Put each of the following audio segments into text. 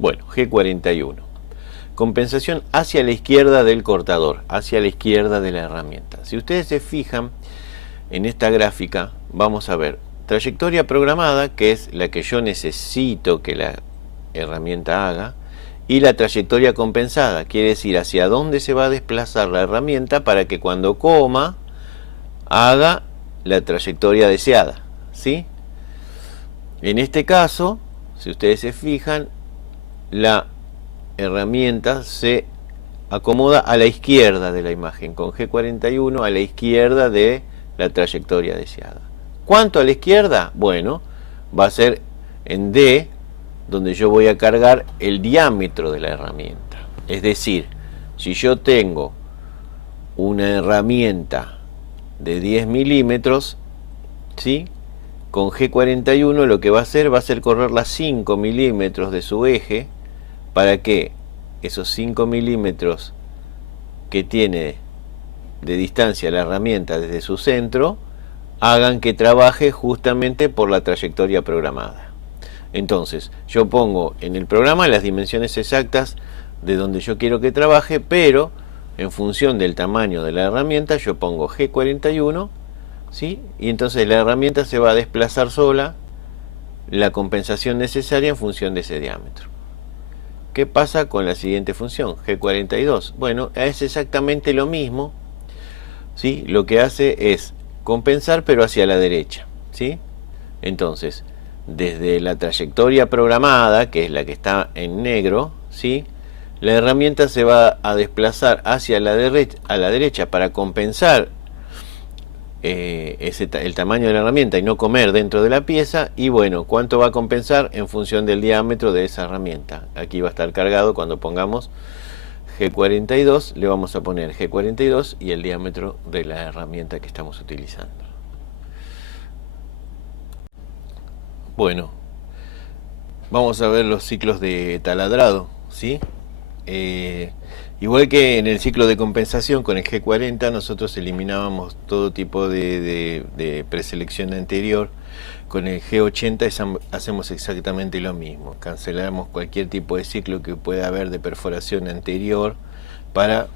Bueno, G41. Compensación hacia la izquierda del cortador, hacia la izquierda de la herramienta. Si ustedes se fijan en esta gráfica, vamos a ver trayectoria programada, que es la que yo necesito que la herramienta haga, y la trayectoria compensada, quiere decir hacia dónde se va a desplazar la herramienta para que cuando coma haga la trayectoria deseada, ¿sí? En este caso, si ustedes se fijan, la herramienta se acomoda a la izquierda de la imagen, con G41 a la izquierda de la trayectoria deseada. ¿Cuánto a la izquierda? Bueno, va a ser en D, donde yo voy a cargar el diámetro de la herramienta. Es decir, si yo tengo una herramienta de 10 milímetros, ¿sí?, con G41 lo que va a hacer correrla 5 milímetros de su eje, para que esos 5 milímetros que tiene de distancia la herramienta desde su centro hagan que trabaje justamente por la trayectoria programada. Entonces yo pongo en el programa las dimensiones exactas de donde yo quiero que trabaje, pero en función del tamaño de la herramienta yo pongo G41, ¿sí? Y entonces la herramienta se va a desplazar sola la compensación necesaria en función de ese diámetro. ¿Qué pasa con la siguiente función, G42? Bueno, es exactamente lo mismo, ¿sí? Lo que hace es compensar, pero hacia la derecha, ¿sí? Entonces, desde la trayectoria programada, que es la que está en negro, ¿sí?, la herramienta se va a desplazar hacia la derecha para compensar el tamaño de la herramienta y no comer dentro de la pieza. Y bueno, ¿cuánto va a compensar? En función del diámetro de esa herramienta. Aquí va a estar cargado cuando pongamos G42, le vamos a poner G42 y el diámetro de la herramienta que estamos utilizando. Bueno, vamos a ver los ciclos de taladrado, ¿sí? Igual que en el ciclo de compensación con el G40, nosotros eliminábamos todo tipo de preselección anterior. Con el G80 hacemos exactamente lo mismo. Cancelamos cualquier tipo de ciclo que pueda haber de perforación anterior para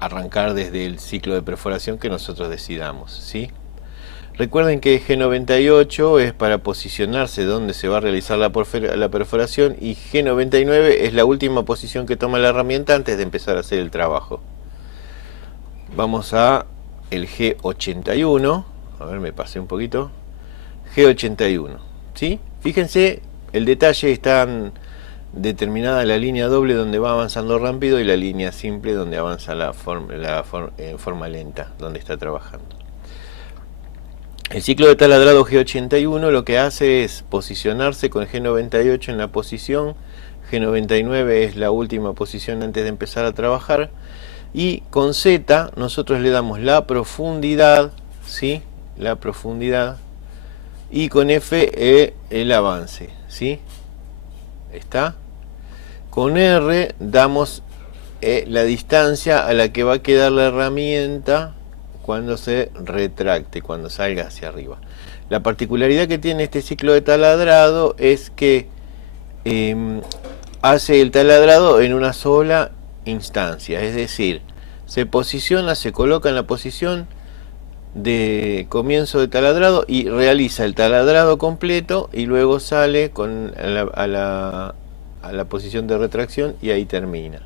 arrancar desde el ciclo de perforación que nosotros decidamos, ¿sí? Recuerden que G98 es para posicionarse donde se va a realizar la perforación, y G99 es la última posición que toma la herramienta antes de empezar a hacer el trabajo. Vamos a el G81. A ver, me pasé un poquito. G81, ¿sí? Fíjense, el detalle está determinada la línea doble donde va avanzando rápido y la línea simple donde avanza en forma lenta, donde está trabajando. El ciclo de taladrado G81 lo que hace es posicionarse con G98 en la posición, G99 es la última posición antes de empezar a trabajar, y con Z nosotros le damos la profundidad, ¿sí?, la profundidad, y con F el avance, ¿sí? ¿Está? Con R damos la distancia a la que va a quedar la herramienta cuando se retracte, cuando salga hacia arriba. La particularidad que tiene este ciclo de taladrado es que hace el taladrado en una sola instancia, es decir, se posiciona, se coloca en la posición de comienzo de taladrado y realiza el taladrado completo, y luego sale a la posición de retracción y ahí termina.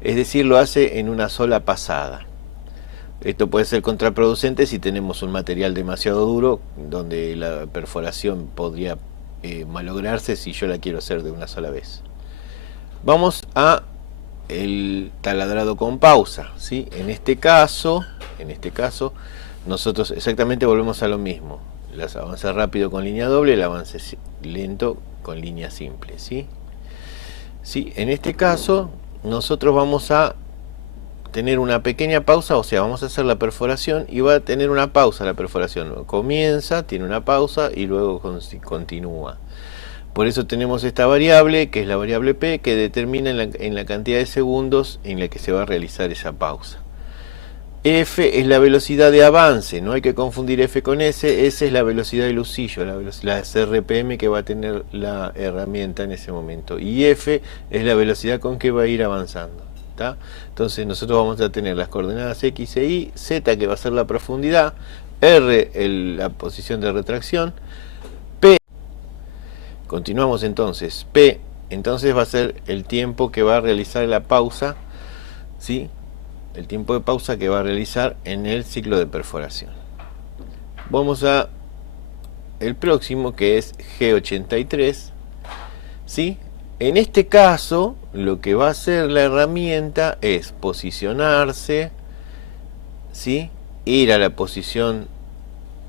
Es decir, lo hace en una sola pasada. Esto puede ser contraproducente si tenemos un material demasiado duro, donde la perforación podría malograrse si yo la quiero hacer de una sola vez. Vamos a el taladrado con pausa, ¿sí? En este caso, nosotros exactamente volvemos a lo mismo. Las avance rápido con línea doble, el avance lento con línea simple, ¿sí? Sí, en este caso nosotros vamos a tener una pequeña pausa, o sea, vamos a hacer la perforación y va a tener una pausa la perforación. Comienza, tiene una pausa y luego continúa. Por eso tenemos esta variable, que es la variable P, que determina en la cantidad de segundos en la que se va a realizar esa pausa. F es la velocidad de avance, no hay que confundir F con S. S es la velocidad del usillo, la RPM que va a tener la herramienta en ese momento. Y F es la velocidad con que va a ir avanzando. ¿Tá? Entonces nosotros vamos a tener las coordenadas X e Y, Z que va a ser la profundidad, R la posición de retracción, P, continuamos entonces, P entonces va a ser el tiempo que va a realizar la pausa, ¿sí? El tiempo de pausa que va a realizar en el ciclo de perforación. Vamos a el próximo, que es G83, ¿sí? En este caso, lo que va a hacer la herramienta es posicionarse, ¿sí? Ir a la posición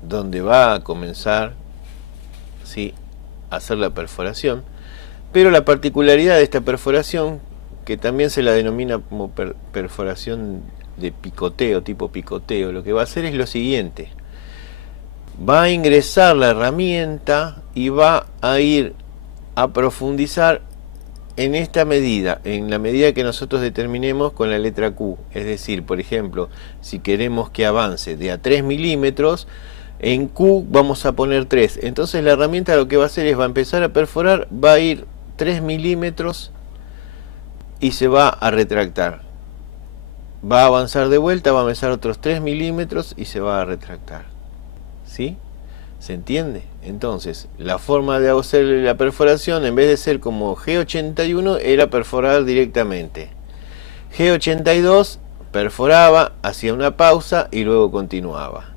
donde va a comenzar, ¿sí? A hacer la perforación. Pero la particularidad de esta perforación, que también se la denomina como perforación de picoteo, tipo picoteo, lo que va a hacer es lo siguiente: va a ingresar la herramienta y va a ir a profundizar en esta medida, en la medida que nosotros determinemos con la letra Q. Es decir, por ejemplo, si queremos que avance de a 3 milímetros, en Q vamos a poner 3. Entonces la herramienta lo que va a hacer es, va a empezar a perforar, va a ir 3 milímetros y se va a retractar. Va a avanzar de vuelta, va a avanzar otros 3 milímetros y se va a retractar. ¿Sí? ¿Se entiende? Entonces, la forma de hacer la perforación, en vez de ser como G81, era perforar directamente. G82 perforaba, hacía una pausa y luego continuaba.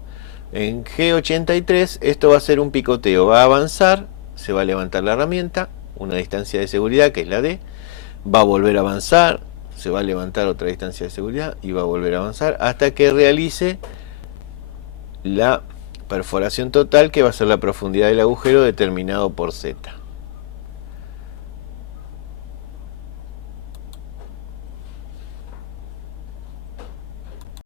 En G83 esto va a ser un picoteo, va a avanzar, se va a levantar la herramienta, una distancia de seguridad que es la D, va a volver a avanzar, se va a levantar otra distancia de seguridad y va a volver a avanzar hasta que realice la perforación total, que va a ser la profundidad del agujero determinado por Z.